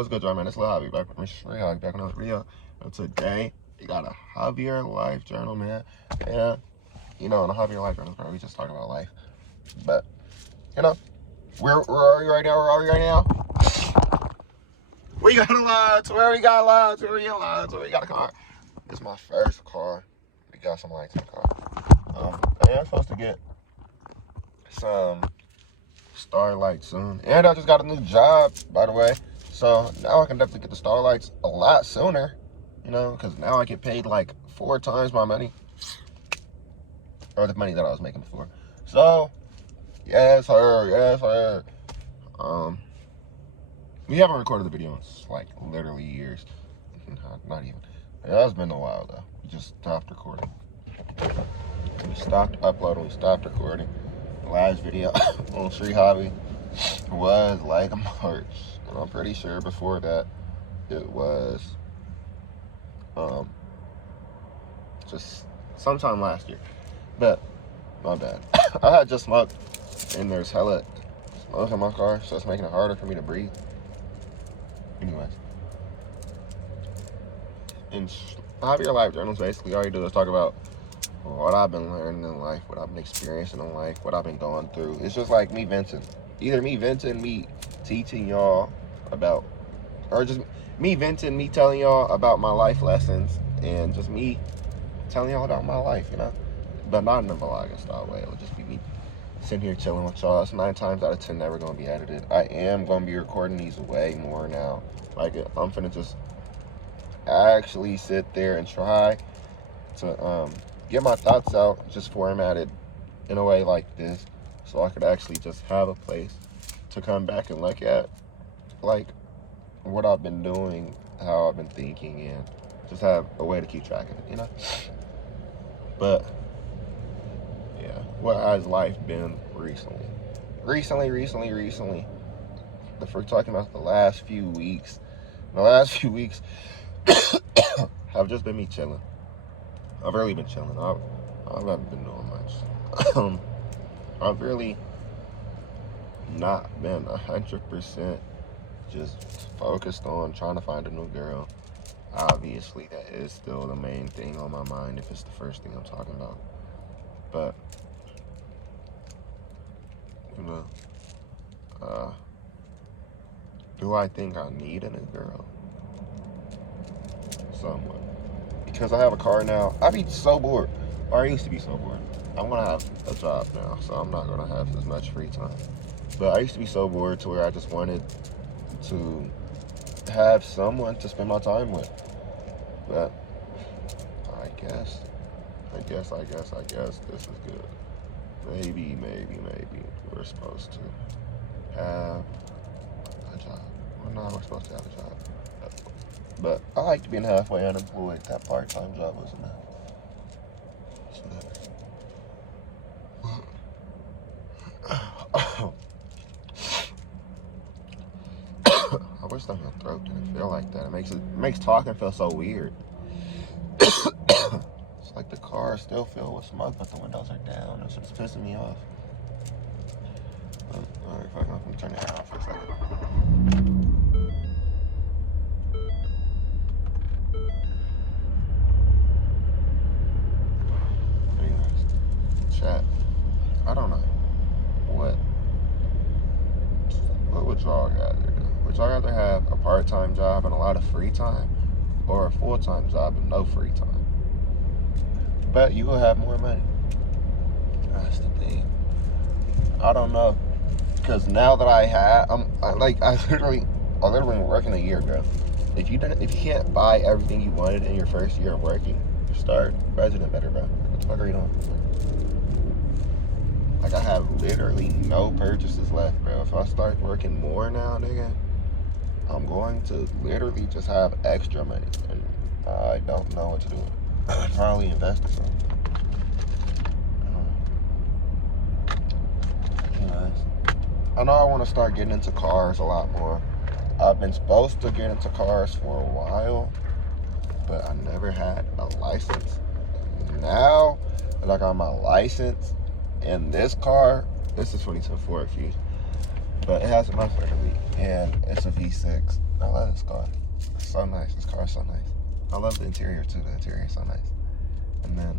what's good, y'all, man? It's Lil Javi back with Javier back on another video. And today, we got a Javier Life Journal, man. And, you know, in a Javier Life Journal, we just talk about life. But, you know, where are you right now? Where are we right now? We got a lot. Where we got lots. Where we got lots. Where we got a car. It's my first car. We got some lights in the car. I am supposed to get some starlights soon. And I just got a new job, by the way. So now I can definitely get the starlights a lot sooner. You know, because now I get paid like 4 times my money. Or the money that I was making before. So, yes, sir. Yes, sir. We haven't recorded the video in like literally years. Not even. It has been a while though. We just stopped recording. We stopped uploading. We stopped recording. The last video on Street Hobby was like March. And I'm pretty sure before that it was just sometime last year. But my bad. I had just smoked and there's hella smoke in my car, so it's making it harder for me to breathe. Anyways, in Javier Life Journals, basically all you do is talk about what I've been learning in life, what I've been experiencing in life, what I've been going through. It's just like me venting. Either me venting, me teaching y'all about, or just me venting, me telling y'all about my life lessons, and just me telling y'all about my life, you know? But not in a vlogging style way. It'll just be me sitting here chilling with y'all. It's 9 times out of 10 never gonna be edited. I am gonna be recording these way more now. Like, I'm finna just actually sit there and try to get my thoughts out, just formatted in a way like this, so I could actually just have a place to come back and look at, like, what I've been doing, how I've been thinking, and just have a way to keep track of it, you know? But yeah, what has life been recently? Recently. If we're talking about the last few weeks, have just been me chilling. I've really been chilling. I haven't been doing much. I've really not been 100% just focused on trying to find a new girl. Obviously, that is still the main thing on my mind if it's the first thing I'm talking about. But, you know, do I think I need a new girl? Somewhat. Because I have a car now, I be so bored. Or I used to be so bored. I'm going to have a job now, so I'm not going to have as much free time. But I used to be so bored to where I just wanted to have someone to spend my time with. But I guess this is good. Maybe we're supposed to have a job. Well, no, we're supposed to have a job. But I like being halfway unemployed. That part-time job was enough. I wish that my throat didn't feel like that. It makes talking feel so weird. It's like the car is still filled with smoke, but the windows are down. That's what's pissing me off. Alright, fuck off. Let me turn it off for a second. Chat. I don't know. What would y'all rather do? Would y'all rather have a part-time job and a lot of free time, or a full-time job and no free time? But you will have more money. That's the thing. I don't know, because now that I literally been working a year ago. If you can't buy everything you wanted in your first year of working, start president better, bro. What the fuck are you doing? Like, I have literally no purchases left, bro. If I start working more now, nigga, I'm going to literally just have extra money, and I don't know what to do with it. Probably invest in something. Anyways, I know I want to start getting into cars a lot more. I've been supposed to get into cars for a while, but I never had a license. Now that I got my license, and this car, this is 2010 Ford Fusion. But it has a muffler delete, and it's a V6. I love this car. It's so nice. This car is so nice. I love the interior too. The interior is so nice. And then,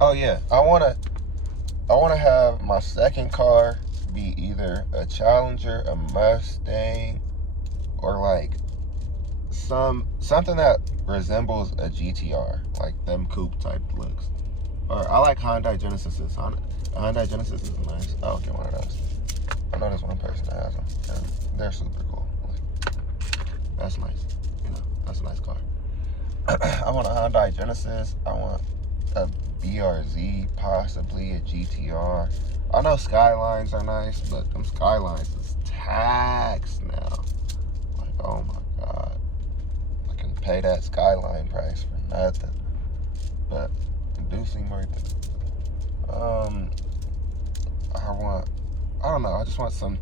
oh yeah, I wanna have my second car be either a Challenger, a Mustang, or like something that resembles a GTR, like them coupe type looks. Or I like Hyundai Genesises. Hyundai Genesis is nice. I'll get one of those. I know there's one person that has them, and they're super cool. Like, that's nice. You know, that's a nice car. I want a Hyundai Genesis. I want a BRZ, possibly a GTR. I know Skylines are nice, but them Skylines is taxed now. Like, oh my God. I can pay that Skyline price for nothing. But it do seem worth it. I don't know, I just want some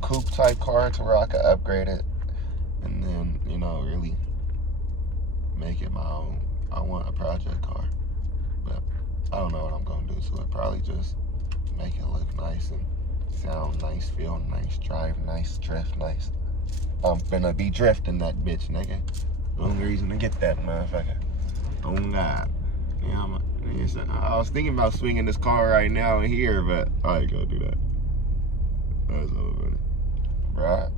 coupe type car to where I could upgrade it and then, you know, really make it my own. I want a project car, but I don't know what I'm gonna do to it. Probably just make it look nice and sound nice, feel nice, drive nice, drift nice. I'm finna be drifting that bitch, nigga. The only reason to get that motherfucker. Oh God. Yeah, I was thinking about swinging this car right now in here, but I ain't gonna do that. That's all about it. Right?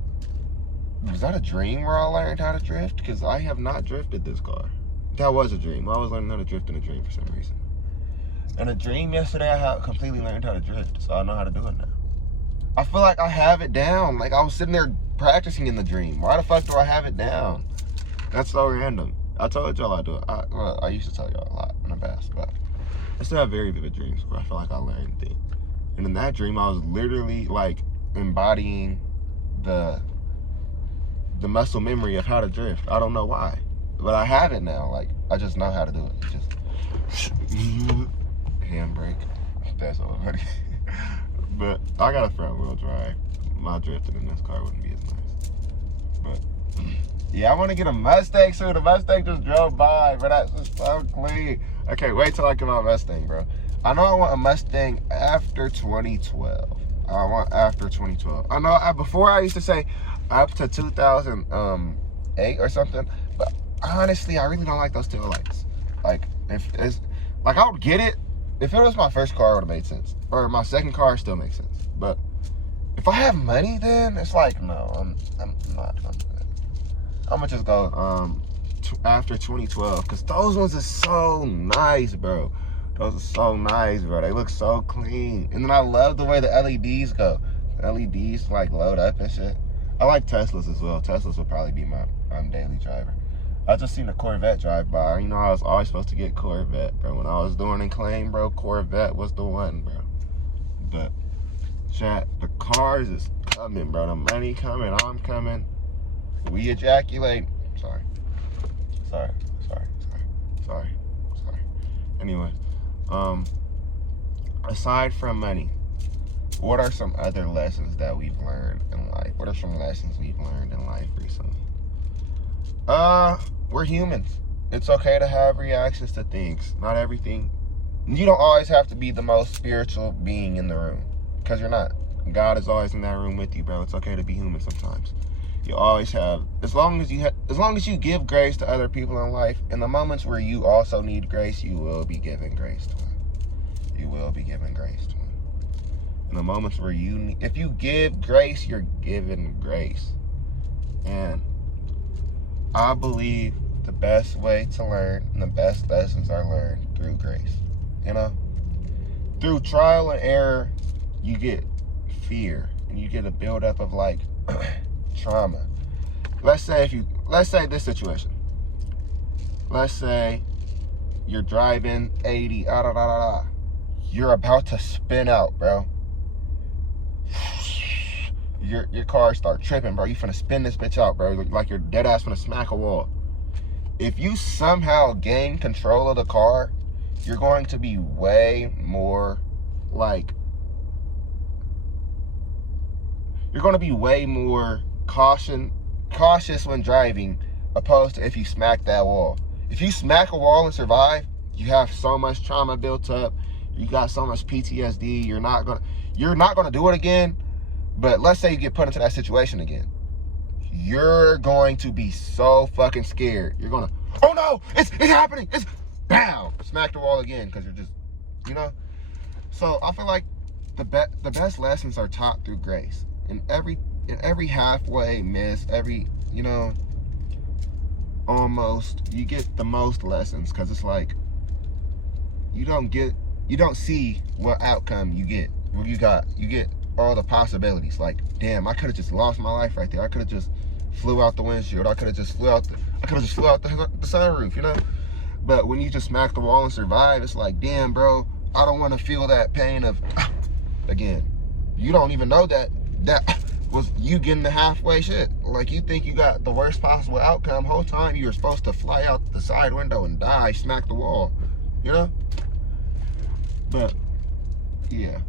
Was that a dream where I learned how to drift? Because I have not drifted this car. That was a dream. I was learning how to drift in a dream for some reason. In a dream yesterday, I completely learned how to drift, so I know how to do it now. I feel like I have it down. Like I was sitting there practicing in the dream. Why the fuck do I have it down? That's so random. I told y'all I do it. I used to tell y'all a lot in the past, but I still have very vivid dreams where I feel like I learned things. And in that dream, I was literally like embodying the muscle memory of how to drift. I don't know why, but I have it now. Like I just know how to do it. Just handbrake. That's all. But I got a front wheel drive. My drifting in this car wouldn't be as nice. But yeah, I want to get a Mustang soon. The Mustang just drove by, but that's just so clean. I can't wait till I get my Mustang, bro. I know I want a Mustang after 2012. I want after 2012. I know before I used to say up to 2008 or something, but honestly, I really don't like those tail lights. Like if it's like I would get it if it was my first car, it would have made sense, or my second car still makes sense. But if I have money, then it's like no, I'm not gonna do that. I'm gonna just go after 2012 because those ones are so nice, bro. Those are so nice, bro. They look so clean. And then I love the way the LEDs go. The LEDs like load up and shit. I like Teslas as well. Teslas will probably be my daily driver. I just seen a Corvette drive by. You know, I was always supposed to get Corvette, bro. When I was doing in claim, bro, Corvette was the one, bro. But chat, the cars is coming, bro. The money coming. I'm coming. We ejaculate. Sorry. Anyway. Aside from money, what are some other lessons that we've learned in life? What are some lessons we've learned in life recently? We're humans. It's okay to have reactions to things. Not everything. You don't always have to be the most spiritual being in the room, because you're not. God is always in that room with you, bro. It's okay to be human sometimes. You always have, as long as you give grace to other people in life, in the moments where you also need grace, you will be given grace to them. You will be given grace to them. In the moments where if you give grace, you're given grace. And I believe the best way to learn and the best lessons are learned through grace. You know, through trial and error, you get fear and you get a buildup of like trauma. Let's say this situation. Let's say you're driving 80, you're about to spin out, bro. Your car start tripping, bro. You finna spin this bitch out, bro. Like you're dead ass finna smack a wall. If you somehow gain control of the car, you're going to be way more like, you're going to be way more cautious when driving, opposed to if you smack that wall. If you smack a wall and survive, you have so much trauma built up. You got so much PTSD. You're not gonna do it again. But let's say you get put into that situation again. You're going to be so fucking scared. You're gonna, oh no, it's happening. It's bam, smack the wall again because you're just, you know. So I feel like the best lessons are taught through grace. In every halfway miss, every, you know, almost, you get the most lessons because it's like you don't see what outcome you get. You get all the possibilities. Like, damn, I could have just lost my life right there. I could have just flew out the windshield. I could have just flew out the sunroof, you know. But when you just smack the wall and survive, it's like, damn, bro, I don't want to feel that pain of again. You don't even know that was you getting the halfway shit. Like, you think you got the worst possible outcome. Whole time you were supposed to fly out the side window and die, smack the wall, you know. But yeah,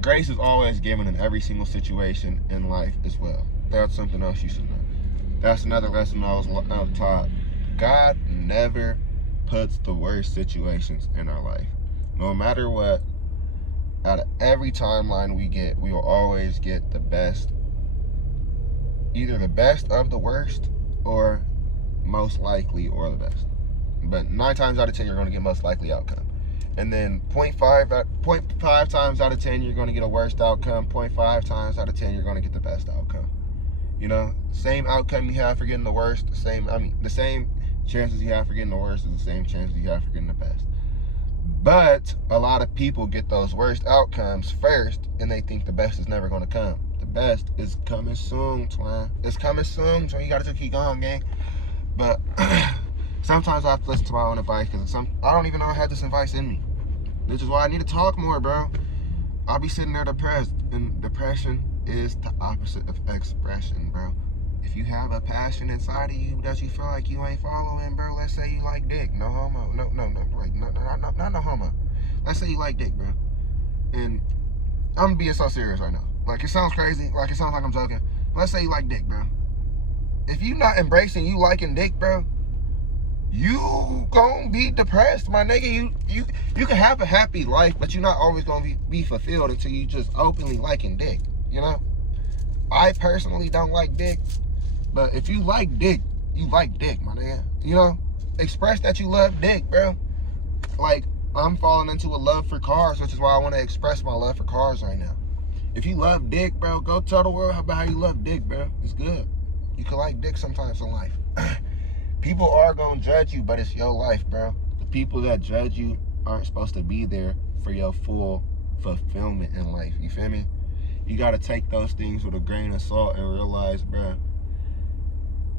grace is always given in every single situation in life as well. That's something else you should know. That's another lesson I was taught. God never puts the worst situations in our life. No matter what, out of every timeline we get, we will always get the best. Either the best of the worst, or most likely, or the best. But 9 times out of 10, you're going to get most likely outcome. And then 0.5 times out of 10, you're going to get a worst outcome. 0.5 times out of 10, you're going to get the best outcome. You know, same outcome you have for getting the worst, the same chances you have for getting the worst is the same chances you have for getting the best. But a lot of people get those worst outcomes first, and they think the best is never going to come. The best is coming soon, twin. It's coming soon, so you got to just keep going, gang. But sometimes I have to listen to my own advice because I don't even know I had this advice in me. Which is why I need to talk more, bro. I'll be sitting there depressed, and depression is the opposite of expression, bro. If you have a passion inside of you that you feel like you ain't following, bro, let's say you like dick, no homo, no, right, not no homo. Let's say you like dick, bro. And I'm being so serious right now. Like, it sounds crazy, like it sounds like I'm joking. Let's say you like dick, bro. If you not embracing you liking dick, bro, you gonna be depressed, my nigga. You can have a happy life, but you're not always gonna be fulfilled until you just openly liking dick, you know? I personally don't like dick, but if you like dick, you like dick, my nigga. You know? Express that you love dick, bro. Like, I'm falling into a love for cars, which is why I want to express my love for cars right now. If you love dick, bro, go tell the world about how you love dick, bro. It's good. You can like dick sometimes in life. People are gonna judge you, but it's your life, bro. The people that judge you aren't supposed to be there for your full fulfillment in life. You feel me? You gotta take those things with a grain of salt and realize, bro,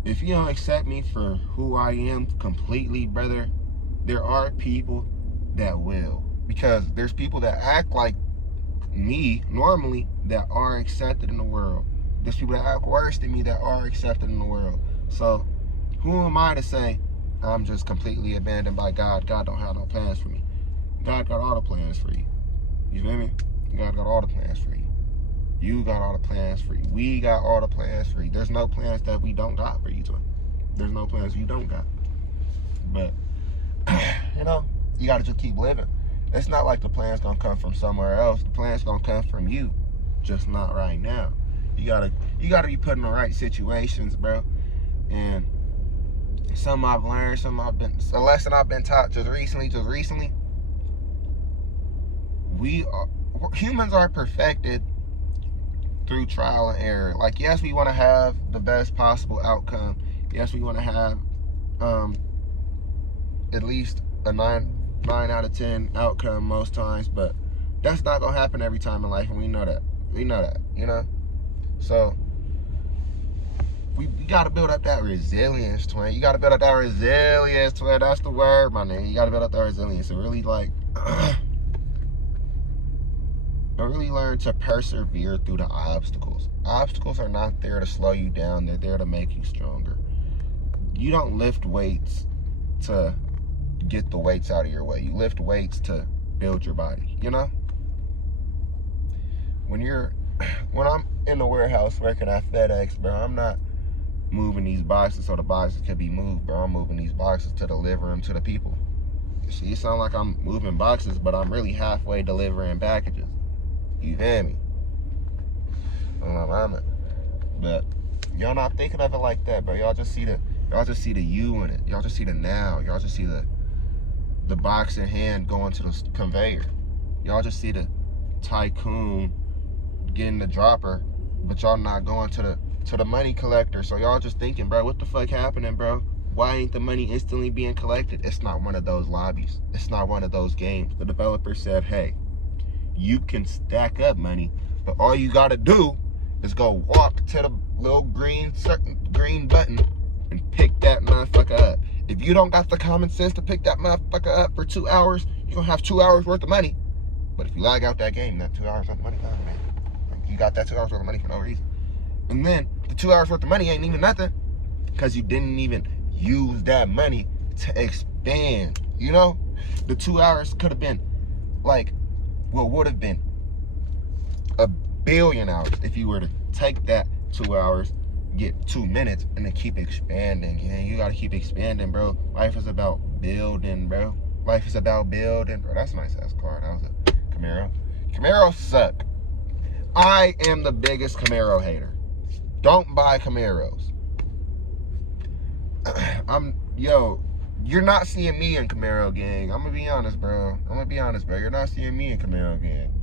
if you don't accept me for who I am completely, brother, there are people that will. Because there's people that act like me normally that are accepted in the world. There's people that act worse than me that are accepted in the world. So who am I to say I'm just completely abandoned by God? God don't have no plans for me. God got all the plans for you. You feel me? God got all the plans for you. You got all the plans for you. We got all the plans for you. There's no plans that we don't got for you, twin. There's no plans you don't got. But, you know, you got to just keep living. It's not like the plan's going to come from somewhere else. The plan's going to come from you. Just not right now. You gotta be put in the right situations, bro. And some I've learned, a lesson I've been taught just recently. Humans are perfected through trial and error. Like, yes, we want to have the best possible outcome. Yes, we want to have at least a 9 out of 10 outcome most times, but that's not gonna happen every time in life, and we know that, you know. So we gotta build up that resilience, twin. You gotta build up that resilience, twin. That's the word, my nigga. You gotta build up that resilience and really, like, really learn to persevere through the obstacles. Obstacles are not there to slow you down. They're there to make you stronger. You don't lift weights to get the weights out of your way. You lift weights to build your body, you know? When I'm in the warehouse working at FedEx, bro, I'm not moving these boxes so the boxes can be moved, bro. I'm moving these boxes to deliver them to the people. See, it sound like I'm moving boxes, but I'm really halfway delivering packages. You hear me? On my mama. But y'all not thinking of it like that, bro. Y'all just see the you in it. Y'all just see the now. Y'all just see the box in hand going to the conveyor. Y'all just see the tycoon getting the dropper, but y'all not going to the money collector. So y'all just thinking, bro, what the fuck happening, bro? Why ain't the money instantly being collected? It's not one of those lobbies. It's not one of those games. The developer said, hey, you can stack up money, but all you gotta do is go walk to the little green button and pick that motherfucker up. If you don't got the common sense to pick that motherfucker up for 2 hours, you're gonna have 2 hours worth of money. But if you lag out that game, that 2 hours worth of money, man, you got that 2 hours worth of money for no reason. And then the 2 hours worth of money ain't even nothing because you didn't even use that money to expand. You know, the 2 hours could have been like what would have been a billion hours if you were to take that 2 hours, get 2 minutes, and then keep expanding. Yeah, you gotta keep expanding, bro. Life is about building, bro. Life is about building, bro. That's a nice ass car. That was a Camaro. Camaros suck. I am the biggest Camaro hater. Don't buy Camaros. You're not seeing me in Camaro gang. I'm gonna be honest, bro. You're not seeing me in Camaro gang.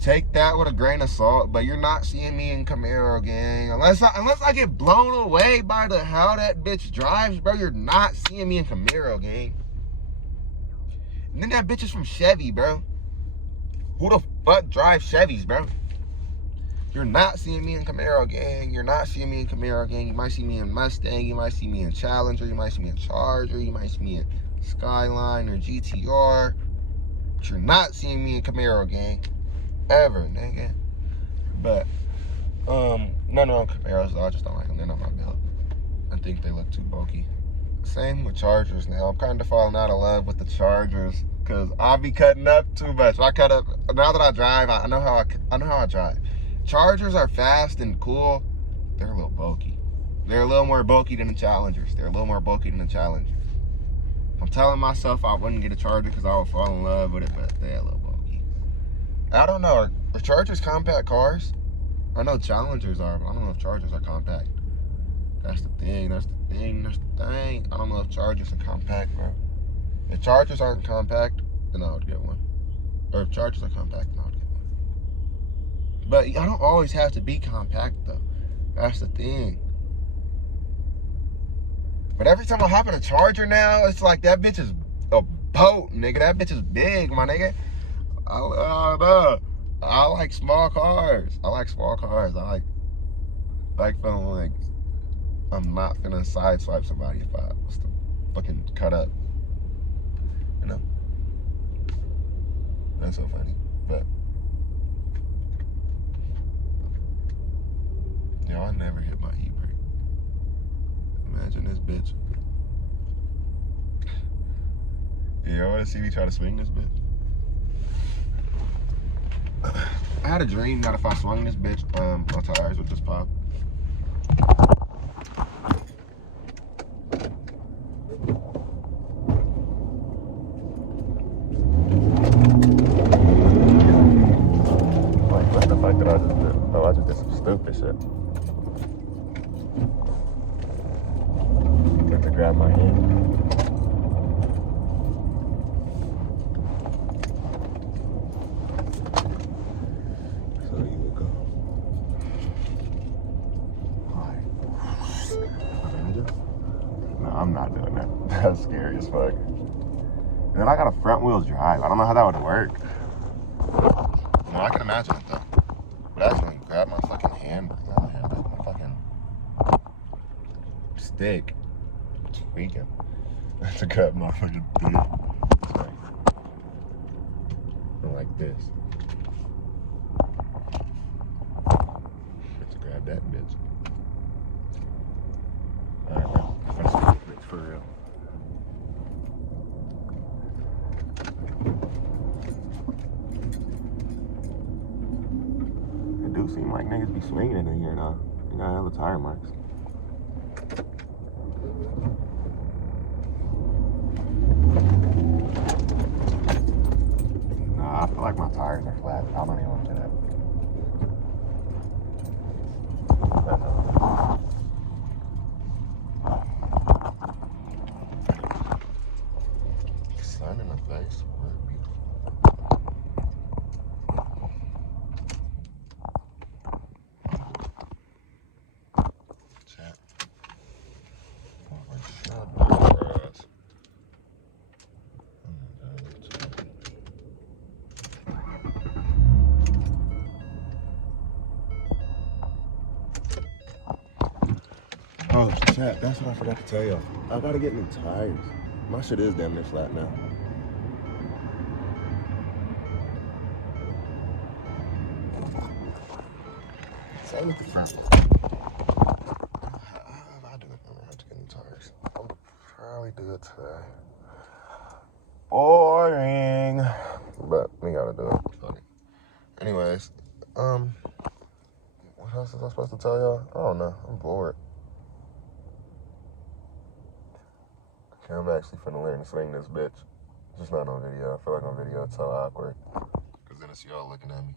Take that with a grain of salt, but you're not seeing me in Camaro gang. Unless I get blown away by how that bitch drives, bro, you're not seeing me in Camaro gang. And then that bitch is from Chevy, bro. Who the fuck drives Chevys, bro? You're not seeing me in Camaro gang. You're not seeing me in Camaro gang. You might see me in Mustang. You might see me in Challenger. You might see me in Charger. You might see me in Skyline or GTR. But you're not seeing me in Camaro gang. Ever, nigga. But, none of them Camaros, though. I just don't like them. They're not my build. I think they look too bulky. Same with Chargers now. I'm kind of falling out of love with the Chargers because I'll be cutting up too much. I cut up. Now that I drive, I know how I drive. Chargers are fast and cool. They're a little bulky. They're a little more bulky than the Challengers. I'm telling myself I wouldn't get a Charger because I would fall in love with it, but they're a little bulky. I don't know. Are Chargers compact cars? I know Challengers are, but I don't know if Chargers are compact. That's the thing. I don't know if Chargers are compact, bro. If Chargers aren't compact, then I would get one. Or if Chargers are compact, then I would get one. But I don't always have to be compact, though. That's the thing. But every time I hop in a Charger now, it's like that bitch is a boat, nigga. That bitch is big, my nigga. I like small cars. I like feeling like I'm not finna sideswipe somebody if I was to fucking cut up. You know? That's so funny. But yo, I never hit my e-brake. Imagine this bitch. You wanna see me try to swing this bitch? I had a dream that if I swung this bitch, my tires would just pop. Like, what the fuck did I just do? Oh, I just did some stupid shit. I have to grab my hand. I'm not doing that. That's scary as fuck. And then I got a front wheel drive. I don't know how that would work. No, I can imagine it though. But I just gonna grab my fucking handbrake. Not my handbrake, my fucking stick. Tweaking. I have to grab my fucking dick. Like this. Have to grab that bitch. Alright, bro. I'm gonna switch for real. It do seem like niggas be swinging it in here though. You got hella tire marks. Oh, chat, that's what I forgot to tell y'all. I gotta get new tires. My shit is damn near flat now. Same with the front. I do it. I'm gonna have to get new tires. I'll probably do it today. Boring. But we gotta do it. Funny. Anyways, what else was I supposed to tell y'all? I don't know. I'm bored. Okay, I'm actually finna learn to swing this bitch. Just not on video. I feel like on video it's so awkward. Because then it's y'all looking at me.